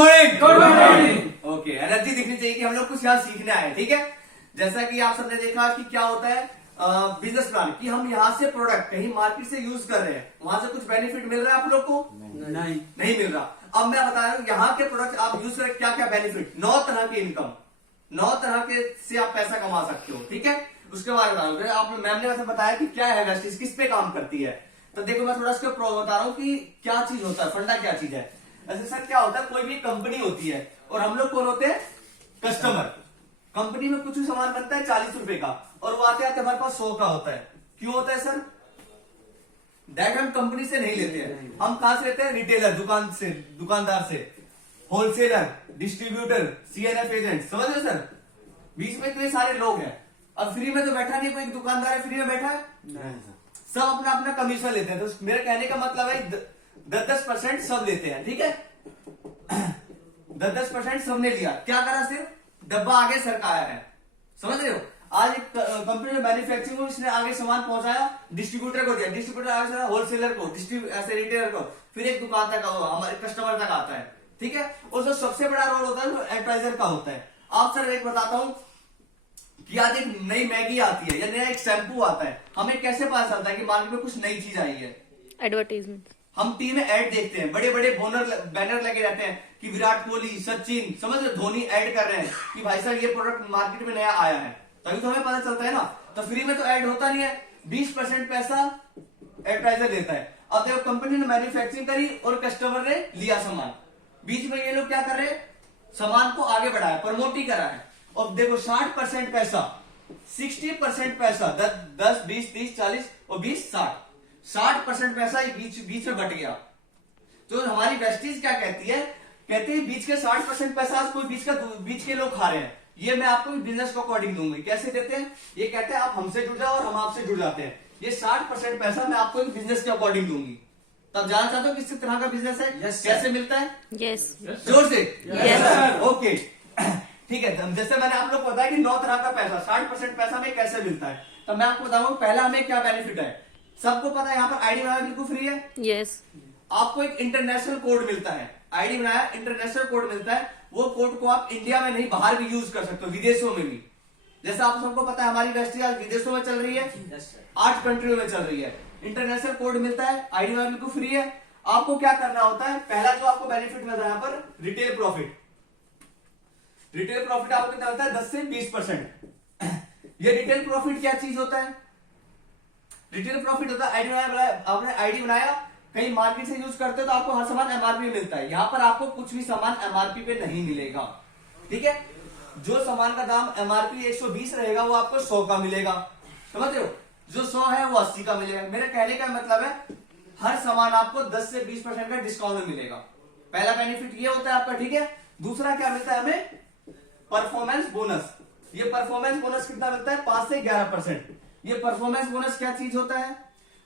Morning. Good morning. Okay, energy दिखनी चाहिए कि हम लोग कुछ यहाँ सीखने आए। ठीक है, जैसा कि आप सबने देखा कि क्या होता है बिजनेस प्लान, कि हम यहाँ से प्रोडक्ट कहीं मार्केट से यूज कर रहे हैं, वहां से कुछ बेनिफिट मिल रहा है आप लोग को? नहीं मिल रहा। अब मैं बता रहा हूँ यहाँ के प्रोडक्ट आप यूज करें, क्या क्या बेनिफिट, 9 तरह की इनकम, 9 तरह के से आप पैसा कमा सकते हो। ठीक है, उसके बाद बता आप मैम ने वैसे बताया कि क्या है वेस्टिज, किस पे काम करती है। तो देखो मैं थोड़ा इसको बता रहा हूँ कि क्या चीज होता है, फंडा क्या चीज है। ऐसे सर क्या होता है, कोई भी कंपनी होती है और हम लोग कौन होते हैं, कस्टमर। कंपनी में कुछ भी सामान बनता है 40 रुपए का, और वो आते आते हमारे पास 100 का होता है। क्यों होता है सर? डायरेक्ट हम कंपनी से नहीं लेते हैं, हम कहां से लेते हैं, रिटेलर, दुकान से, दुकानदार से, होलसेलर, डिस्ट्रीब्यूटर, सीएनएफ एजेंट। समझ रहे सर? बीच में इतने सारे लोग हैं। अब फ्री में तो बैठा नहीं, कोई दुकानदार है फ्री में बैठा है? सब अपना अपना कमीशन लेते हैं। तो मेरे कहने का मतलब है 10-10% सब लेते हैं। ठीक है, 10-10% सबने लिया, क्या करा, सिर्फ डब्बा आगे सरकाया है। समझ रहे हो? आज एक कंपनी में मैन्युफैक्चरिंग को इसने आगे सामान पहुंचाया, डिस्ट्रीब्यूटर को दिया, डिस्ट्रीब्यूटर आगे होलसेलर को, ऐसे रिटेलर को, फिर एक दुकान तक हमारे कस्टमर तक आता है। ठीक है, और जो सबसे बड़ा रोल होता है वो एडवर्टाइजर का होता है। आप सर एक बताता हूं कि आज एक नई मैगी आती है या नया एक शैम्पू आता है, हमें कैसे पता चलता है कि मार्केट में कुछ नई चीज आई है? एडवर्टीजमेंट। हम टीवी में ऐड देखते हैं, बड़े बड़े बैनर लगे रहते हैं कि विराट कोहली, सचिन, समझ रहे, धोनी ऐड कर रहे हैं कि भाई साहब ये प्रोडक्ट मार्केट में नया आया है, तभी तो हमें पता चलता है ना। तो फ्री में तो ऐड होता नहीं है, 20% पैसा एडवर्टाइजर लेता है। अब देखो कंपनी ने मैन्युफैक्चरिंग करी और कस्टमर ने लिया सामान, बीच में ये लोग क्या कर रहे हैं, सामान को आगे बढ़ाया, प्रमोट ही करा है। और देखो 60% पैसा, 60% पैसा, 10, 20, 30, 40 और 20, 60% पैसा बीच में बट गया। तो हमारी वेस्टीज क्या कहती है, कहती है बीच के 60% पैसा कोई बीच के लोग खा रहे हैं, ये मैं आपको बिजनेस को अकॉर्डिंग दूंगी। कैसे देते हैं? ये कहते हैं आप हमसे जुड़ जाओ और हम आपसे जुड़ जाते हैं। ये 60% पैसा मैं आपको एक बिजनेस के अकॉर्डिंग दूंगी। तब जानना चाहते हो किस तरह का बिजनेस है? Yes, कैसे मिलता है? यस। जोर से। Yes, ओके, ठीक है। जैसे मैंने आप लोग को बताया कि 9 तरह का पैसा, 60% पैसा हमें कैसे मिलता है, तो मैं आपको बताऊंगा पहला हमें क्या बेनिफिट है। सबको पता है यहाँ पर आईडी बनाना बिल्कुल फ्री है। यस। आपको एक इंटरनेशनल कोड मिलता है, आईडी बनाया, इंटरनेशनल कोड मिलता है। वो कोड को आप इंडिया में नहीं, बाहर भी यूज कर सकते हो, विदेशों में भी। जैसा आप सबको पता है हमारी वेस्टी आज विदेशों में चल रही है, 8 कंट्रियों में चल रही है। इंटरनेशनल कोड मिलता है, आईडी बनाना बिल्कुल फ्री है। आपको क्या करना होता है, पहला जो आपको बेनिफिट मिलता है यहाँ पर, रिटेल प्रॉफिट। रिटेल प्रॉफिट आपको कितना होता है, 10 से 20%। ये रिटेल प्रॉफिट क्या चीज होता है? रिटेल प्रॉफिट होता है, आईडी बनाया, आपने आईडी बनाया, कहीं मार्केट से यूज करते हो तो आपको हर सामान एमआरपी में मिलता है। यहाँ पर आपको कुछ भी सामान एमआरपी पे नहीं मिलेगा। ठीक है, जो सामान का दाम एमआरपी 120 रहेगा वो आपको 100 का मिलेगा। समझ रहे हो? जो 100 है वो 80 का मिलेगा। मेरे कहने का मतलब है हर सामान आपको 10 से 20% का डिस्काउंट में मिलेगा। पहला बेनिफिट ये होता है आपका। ठीक है, दूसरा क्या मिलता है हमें, परफॉर्मेंस बोनस। ये परफॉर्मेंस बोनस कितना मिलता है, 5 से 11%। ये परफॉर्मेंस बोनस क्या चीज होता है,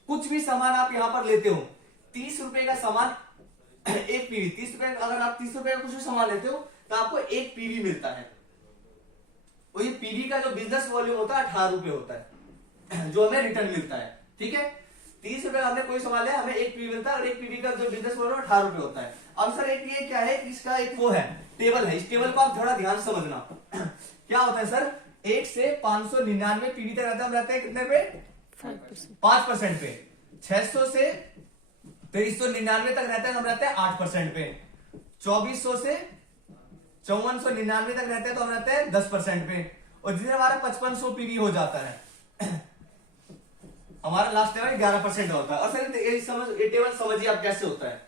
कुछ भी सामान आप यहां पर लेते हो, 30 रुपए का सामान, एक पीवी, 30 रुपए, अगर आप 30 रुपए का कुछ भी सामान लेते हो तो आपको एक पीवी मिलता है। और ये पीवी का जो बिजनेस वॉल्यूम होता है 18 रुपए होता है, जो हमें रिटर्न मिलता है। ठीक है, 30 रुपए का हमने कोई सामान लिया, हमें एक पीवी मिलता है, और एक पीवी का जो बिजनेस वॉल्यूम 18 रुपए होता है। अब सर एक ये क्या है, इसका एक वो है, टेबल है, इस टेबल को आप थोड़ा ध्यान समझना। क्या होता है सर, 1 से 599 पीवी तक रहते हैं कितने पे, 5% पे। 600 से 2399 तक रहते हैं, हम रहते हैं 8% पे। 2400 से 5499 तक रहते हैं तो हम रहते हैं 10% पे। और जिसे हमारा 5500 पीवी हो जाता है, हमारा लास्ट लेवल 11% होता है। और सर ये टेबल समझिए आप कैसे होता है।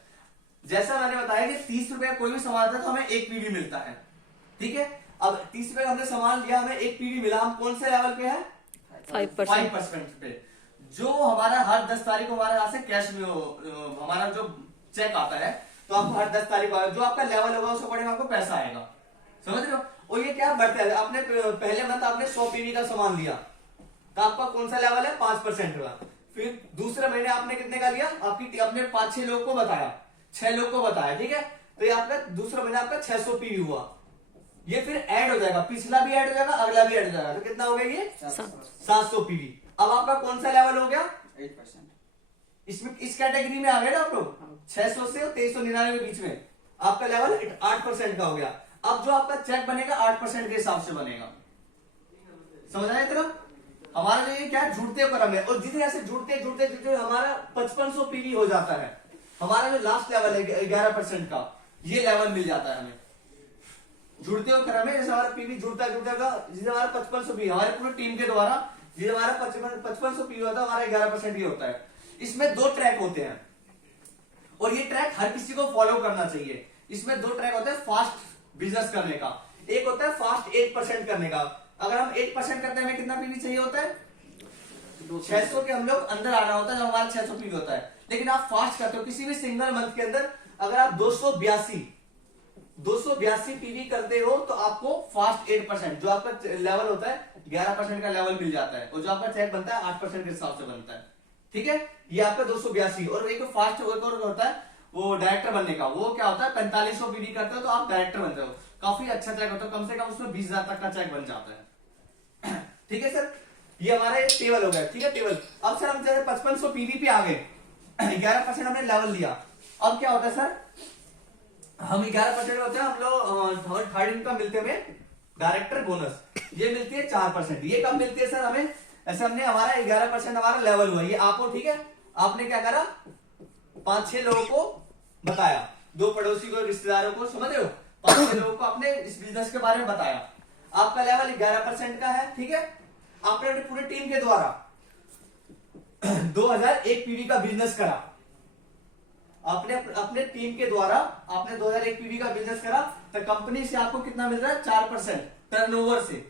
जैसा मैंने बताया कि 30 रुपए का कोई भी सामान आता है तो हमें एक पीवी मिलता है। ठीक है, अब 30 रुपए का हमने सामान लिया, हमें एक पीवी मिला, हम कौन से लेवल पे है, 5% पे। जो हमारा हर 10 तारीख को हमारे यहाँ से कैश में हमारा जो चेक आता है, तो आपको हर 10 तारीख को जो आपका लेवल होगा उसको पड़ेगा, आपको पैसा आएगा। समझ रहे हो? और ये क्या बढ़ता है, आपने पहले मंथ आपने 100 पीवी का सामान लिया तो आपका कौन सा लेवल है, 5% का। फिर दूसरे महीने आपने कितने का लिया, आपकी आपने 5-6 लोग को बताया, 6 लोग को बताया। ठीक है, तो ये आपका दूसरा महीना आपका 600 पीवी हुआ। ये फिर ऐड हो जाएगा, पिछला भी ऐड हो जाएगा, अगला भी ऐड हो जाएगा, तो कितना हो गया ये 700 पीवी। अब आपका कौन सा लेवल हो गया, 8%। इसमें इस कैटेगरी में आ गए ना आप लोग, 600 से 2399 के बीच में। आपका लेवल 8% का हो गया। अब जो आपका चेक बनेगा 8% के हिसाब से बनेगा। समझ आया तेरा? हमारा जो ये क्या है, जुड़ते क्रम है, और जितने ऐसे जुड़ते जुड़ते जुड़ते हमारा 5500 पीवी हो जाता है। हमारा जो लास्ट लेवल है 11% का, ये लेवल मिल जाता है हमें जुड़ते हुए क्रम है। जैसे हमारा पीवी जुड़ता जुड़ता जिसे हमारा 5500 पीवी हमारे पूरी टीम के द्वारा जिसे हमारा 5500 पीवी होता है, हमारा 11% ही होता है। इसमें 2 ट्रैक होते हैं और ये ट्रैक हर किसी को फॉलो करना चाहिए। इसमें 2 ट्रैक होते हैं फास्ट बिजनेस करने का, एक होता है फास्ट 8% करने का। अगर हम 8% करते हैं हमें कितना पीवी चाहिए होता है? 600 के हम लोग अंदर आना होता है, जब हमारा 600 पीवी होता है। लेकिन आप फास्ट करते हो किसी भी सिंगल मंथ के अंदर, अगर आप 282 पीवी करते हो तो आपको फास्ट 8% जो आपका लेवल होता है 11% का लेवल मिल जाता है, और जो आपका चेक बनता है 8% के हिसाब से बनता है। ठीक है, ये आपका 282। और एक फास्ट एक और होता है वो डायरेक्टर बनने का, वो क्या होता है 4500 पीवी करते हो तो आप डायरेक्टर बनते हो। काफी अच्छा चेक होता है, कम से कम उसमें 20,000 तक का चेक बन जाता है। ठीक है सर, ये हमारा एक टेबल हो गया। ठीक है, टेबल। अब सर हम जैसे 5500 पीवी पे आ गए, 11% हमने लेवल लिया। अब क्या होता है सर, हम 11% होते हैं हम लोग थर्ड इनकम मिलते हैं डायरेक्टर बोनस, ये मिलती है 4%। ये कब मिलती है सर हमें? ऐसे हमने हमारा 11% हमारा लेवल हुआ, ये आपको ठीक है, आपने क्या करा 5-6 लोगों को बताया, 2 पड़ोसी को, रिश्तेदारों को, समझ रहे हो, 5-6 लोगों को आपने इस बिजनेस के बारे में बताया। आपका लेवल 11% का है। ठीक है, आपने अपनी पूरी टीम के द्वारा 2001 पीवी का बिजनेस करा। आपने अपने टीम के द्वारा आपने 2001 पीवी का बिजनेस करा, तो कंपनी से आपको कितना मिल रहा है? 4% टर्नओवर से।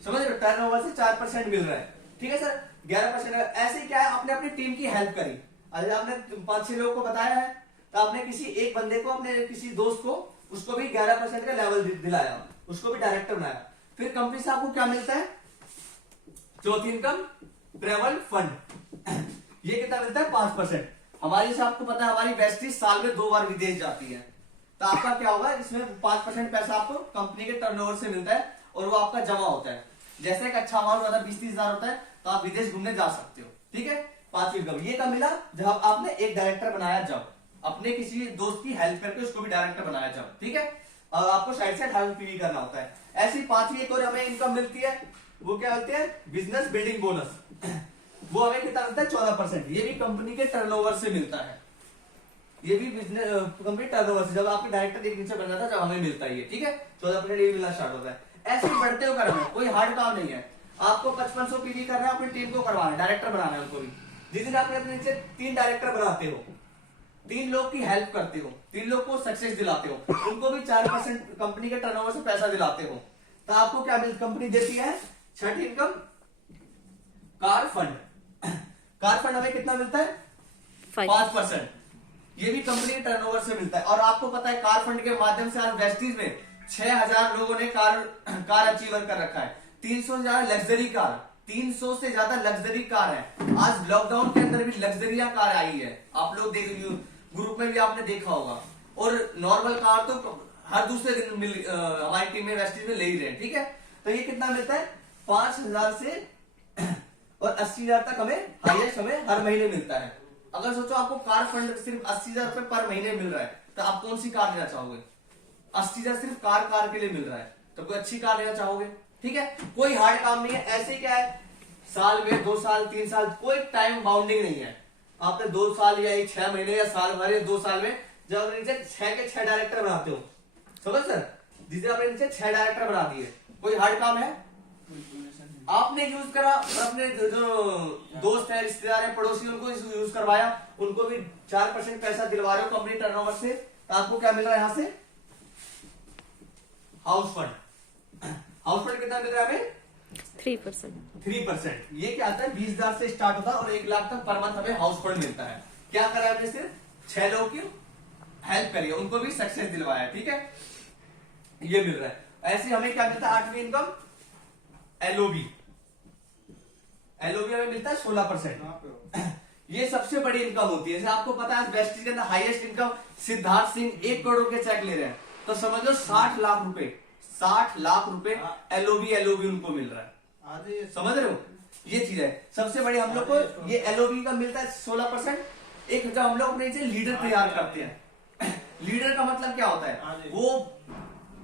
समझ रहे हो, टर्नओवर से 4% मिल रहा है। ठीक है सर, 11%। ऐसे क्या है, आपने अपनी टीम की हेल्प करी। अगर आपने 5-6 लोगों को बताया है तो आपने किसी एक बंदे को, अपने किसी दोस्त को, उसको भी 11% का लेवल दिलाया, उसको भी डायरेक्टर बनाया। फिर कंपनी से आपको क्या मिलता है? चौथी इनकम ट्रेवल फंड, ये कितना मिलता है? 5%। हमारी से आपको पता है हमारी वेस्टीज साल में 2 बार विदेश जाती है, तो आपका क्या होगा, इसमें 5% पैसा आपको कंपनी के टर्नओवर से मिलता है और वो आपका जमा होता है। जैसे एक अच्छा अमाउंट होता है 20-30 हजार होता है, तो आप विदेश घूमने जा सकते हो। ठीक है, 5वीं इनकम। ये कब मिला? जब आपने एक डायरेक्टर बनाया, जब अपने किसी दोस्त की हेल्प करके उसको भी डायरेक्टर बनाया जब। ठीक है, और आपको साइड से 18 पीवी करना होता है। ऐसी 5वीं एक और हमें इनकम मिलती है, वो क्या बोलते हैं? Business building bonus. वो हमें कितना मिलता है? 14%। ये भी कंपनी के टर्नओवर से मिलता है, ये भी बिजनेस कंपनी टर्नओवर से, जब आपके डायरेक्टर एक नीचे बन जाता है जब हमें मिलता है ये। ठीक है, 14% ये मिलना स्टार्ट होता है। ऐसे ही बढ़ते हुए करना है, कोई हार्ड काम नहीं है। आपको 5500 पीवी करना है, अपनी टीम को करवाना है, डायरेक्टर बनाना है उनको भी। जिस दिन आप अपने नीचे 3 डायरेक्टर बनाते हो, 3 लोग की हेल्प करते हो, 3 लोग को सक्सेस दिलाते हो, उनको भी 4% कंपनी के टर्नओवर से पैसा दिलाते हो, तो आपको क्या कंपनी देती है? छठी income car fund. Car fund हमें कितना मिलता है? 5%। ये भी कंपनी के टर्नओवर से मिलता है। और आपको पता है कार फंड के माध्यम से आज वेस्टीज में 6000 लोगों ने कार अचीवर कर रखा है। 300 से ज्यादा लग्जरी कार, 300 से ज्यादा लग्जरी कार है। आज लॉकडाउन के अंदर भी लग्जरिया कार आई है, आप लोग देख ग्रुप में भी आपने देखा होगा। और नॉर्मल कार तो हर दूसरे दिन हमारी टीम में वेस्टीज में ले ही रहे हैं। ठीक है, तो ये कितना मिलता है? 5000 से और 80,000 तक हमें हाईएस्ट हमें हर महीने मिलता है। अगर सोचो आपको कार फंड सिर्फ 80,000 रुपए पर महीने मिल रहा है, तो आप कौन सी कार लेना चाहोगे? 80,000 सिर्फ कार के लिए मिल रहा है, तो कोई अच्छी कार लेना चाहोगे। ठीक है, कोई हार्ड काम नहीं है। ऐसे क्या है, साल में 2 साल 3 साल कोई टाइम बाउंडिंग नहीं है। आपने 2 साल या 6 महीने या साल भर या 2 साल में जब आपने नीचे 6 के 6 डायरेक्टर बनाते हो, समझ सर, जिसे आपने नीचे 6 डायरेक्टर बना दिए, कोई हार्ड काम है? आपने यूज करा और अपने जो दोस्त है, रिश्तेदार है, पड़ोसी, उनको यूज करवाया, उनको भी 4% पैसा दिलवा रहे हो कंपनी टर्नओवर से, तो आपको क्या मिल रहा है यहां से? House fund. हाउस फंड कितना मिल रहा है हमें? 3%। ये क्या आता है? 20,000 से स्टार्ट होता है और 1 लाख तक पर मंथ हमें हाउस फंड मिलता है। क्या करा हमने? सिर्फ 6 लोगों की हेल्प करी, उनको भी सक्सेस दिलवाया। ठीक है, ये मिल रहा है। ऐसे हमें क्या मिलता है? 8वीं इनकम एलओबी। एलओबी हमें मिलता है 16%। ये सबसे बड़ी इनकम होती है। जैसे आपको पता है वेस्टीज के अंदर हाईएस्ट इनकम सिद्धार्थ सिंह 1 करोड़ के चेक ले रहे हैं, तो समझ लो 60 लाख रुपए, 60 लाख रुपए एलओबी उनको मिल रहा है। समझ रहे हो, ये चीज है सबसे बड़ी। हम लोग को ये एलओबी का मिलता है 16%। एक जब हम लोग अपने लीडर तैयार करते हैं, लीडर का मतलब क्या होता है, वो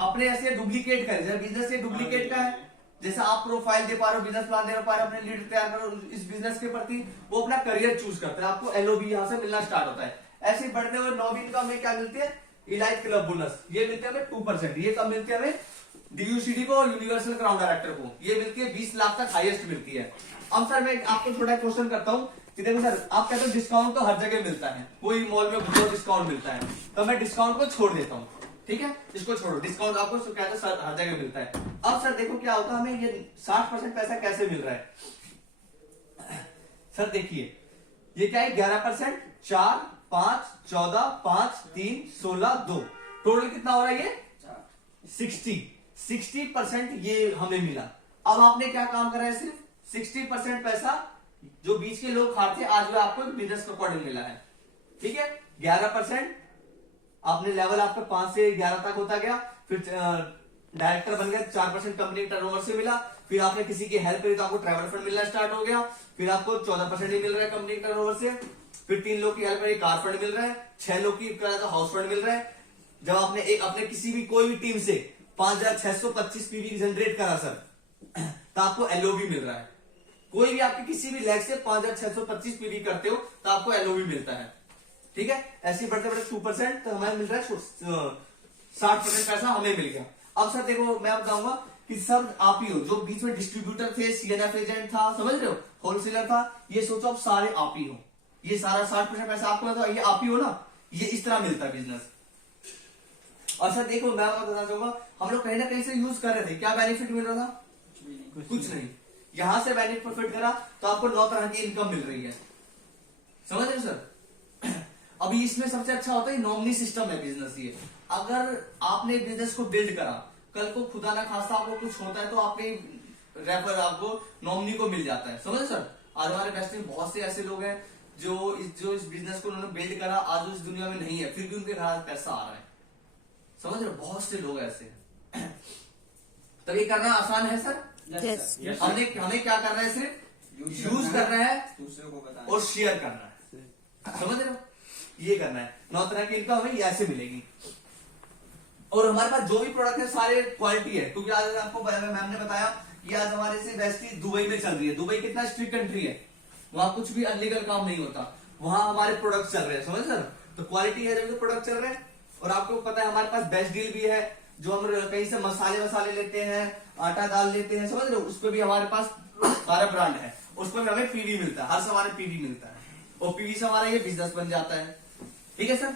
अपने ऐसे डुप्लीकेट करे, जैसे बिजनेस से डुप्लीकेट का है, जैसे आप प्रोफाइल दे पा रहे हो, बिजनेस प्लान दे पा रहे हो, अपने लीडर तैयार करो इस बिजनेस के प्रति, वो अपना करियर चूज करता है, आपको एलओबी यहाँ से मिलना स्टार्ट होता है। ऐसे ही बढ़ते हुए नौवीं का हमें क्या मिलती है, इलाइट क्लब बोनस, ये मिलते हैं हमें 2%। ये कब मिलती है हमें, डीयूसीडी को, यूनिवर्सल क्राउन डायरेक्टर को, ये मिलती है 20 लाख तक हाईएस्ट मिलती है। अब सर मैं आपको थोड़ा क्वेश्चन करता हूँ कि देखो सर, आप कहते हो डिस्काउंट तो हर जगह मिलता है, कोई मॉल में बहुत डिस्काउंट मिलता है, तो मैं डिस्काउंट को छोड़ देता हूँ, ठीक है, इसको छोड़ो, डिस्काउंट आपको कहते हो सर हर जगह मिलता है। अब सर देखो क्या होता है, हमें ये 60% पैसा कैसे मिल रहा है। सर देखिए ये क्या है, 11%, 4, 5, 14, 5, 3, 16, 2, टोटल कितना हो रहा है ये 60% ये हमें मिला। अब आपने क्या काम करा है, सिर्फ 60% पैसा जो बीच के लोग खाते आज वो आपको बिजनेस के अकॉर्डिंग मिला है, ठीक है। 11% आपने लेवल आपका 5 से 11 तक होता गया, फिर डायरेक्टर बन गया, 4% कंपनी टर्नओवर से मिला, फिर आपने किसी की हेल्प करी तो आपको ट्रैवल फंड मिलना स्टार्ट हो गया, फिर आपको 14% ही मिल रहा है कंपनी टर्नओवर से, फिर 3 लोग की हेल्प करी कार फंड मिल रहा है, 6 लोग की तो हाउस फंड मिल रहा है। जब आपने अपने किसी भी कोई भी टीम से 5625 पीवी जनरेट करा सर, तो आपको एलओबी मिल रहा है। कोई भी आपके किसी भी लेग से 5625 पीवी करते हो तो आपको एलओबी मिलता है, ठीक है। ऐसे बढ़ते बढ़ते 2% तो हमें मिल रहा है 60% पैसा हमें मिल गया। अब सर देखो मैं बताऊंगा कि सब आप ही हो, जो बीच में डिस्ट्रीब्यूटर थे, सीएनएफ एजेंट था, समझ रहे हो, होलसेलर था, ये सोचो आप सारे आप ही हो, ये सारा 60% पैसा आपको था, ये आप ही हो ना, ये इस तरह मिलता है बिजनेस। और सर देखो मैं आपको बताना चाहूंगा, हम लोग कहीं ना कहीं से यूज कर रहे थे, क्या बेनिफिट मिल रहा था, कुछ नहीं, यहां से बेनिफिट प्रॉफिट करा तो आपको 9 तरह की इनकम मिल रही है, समझ रहे हो सर। अभी इसमें सबसे अच्छा होता है नॉमिनी सिस्टम है बिजनेस। ये अगर आपने बिजनेस को बिल्ड करा, कल को खुदा ना खास्ता आपको कुछ होता है तो आपके रेफर आपको नॉमिनी को मिल जाता है, समझ सर। आज हमारे इंडस्ट्री में बहुत से ऐसे लोग हैं जो इस बिजनेस को उन्होंने बिल्ड करा, आज इस दुनिया में नहीं है, फिर भी उनके घर पैसा आ रहा है, समझ रहे हो, बहुत से लोग ऐसे हैं। तो ये करना आसान है सर, Yes. हमें क्या करना है, सिर्फ यूज करना है दूसरे को बताना और शेयर करना है, समझ रहे हो, ये करना है। 9 तरह की इनकम हमें ऐसे मिलेगी। और हमारे पास जो भी प्रोडक्ट है सारे क्वालिटी है, क्योंकि आज आपको मैम ने बताया कि आज हमारे से वेस्टी दुबई में चल रही है। दुबई कितना स्ट्रिक्ट कंट्री है, वहां कुछ भी अनलीगल काम नहीं होता, वहां हमारे प्रोडक्ट चल रहे हैं, समझ सर। तो क्वालिटी है जब प्रोडक्ट चल रहे हैं। और आपको पता है हमारे पास बेस्ट डील भी है, जो हम कहीं से मसाले लेते हैं, आटा दाल लेते हैं, समझ रहे हो, उस पर भी हमारे पास सारा ब्रांड है, उस पर भी हमें पीवी मिलता है, हर सामान पीवी मिलता है, और पीवी से हमारा ये बिजनेस बन जाता है, ठीक है सर।